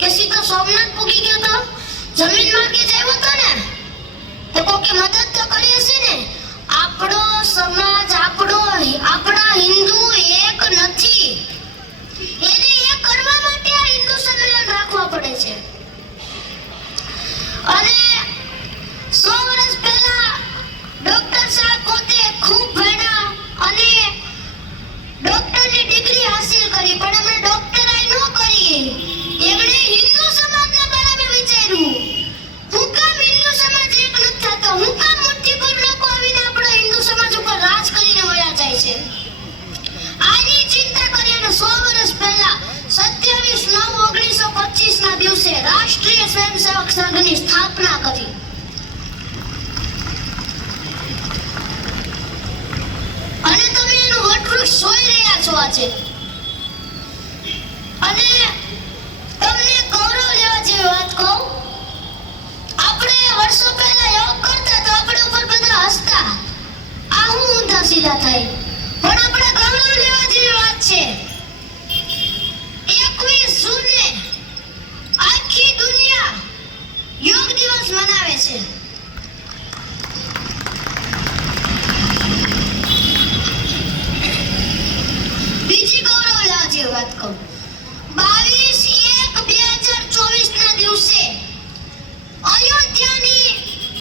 કે સીધો સોમનાથ પૂગી ગયો તો? જમીન માર્ગે જ આવ્યો તો ને? તો કોકે મદદ તો કરી હશે ને? આપણો સમાજ આપણા હિન્દુ એક નથી. એને એક કરવા માટે આ હિન્દુ સંમેલન રાખવા પડે છે. અને 100 વર્ષ પહેલા ડોક્ટર સાહેબ પોતે ખૂબ ભણ્યા અને ડોક્ટરની ડિગ્રી હાસિલ કરી, પણ એમણે ડોક્ટરાઈ ન કરી. એમણે હિન્દુ સમાજના બારામાં વિચાર્યું, હું કામ હિન્દુ સમાજ એક નથી થતો? હું કામ મુઠ્ઠીભર લોકો આવીને આપણો હિન્દુ સમાજ ઉપર રાજ કરીને વયા જાય છે? આની ચિંતા કરી અને 100 વર્ષ પહેલા 27/9/1925 ના દિવસે રાષ્ટ્રીય સ્વયંસેવક સંઘની સ્થાપના કરી. અને તમે એનું વટવૃક્ષ જોઈ રહ્યા છો આજે. અને તમને ગૌરવ લેવા જેવી વાત કહું, આપણે વર્ષો પહેલા યોગ કરતા તો આપણે ઉપર બધા હસતા, આ હું ઊંધા સીધા થાય. પણ આપણે ગૌરવ લેવા જેવી વાત છે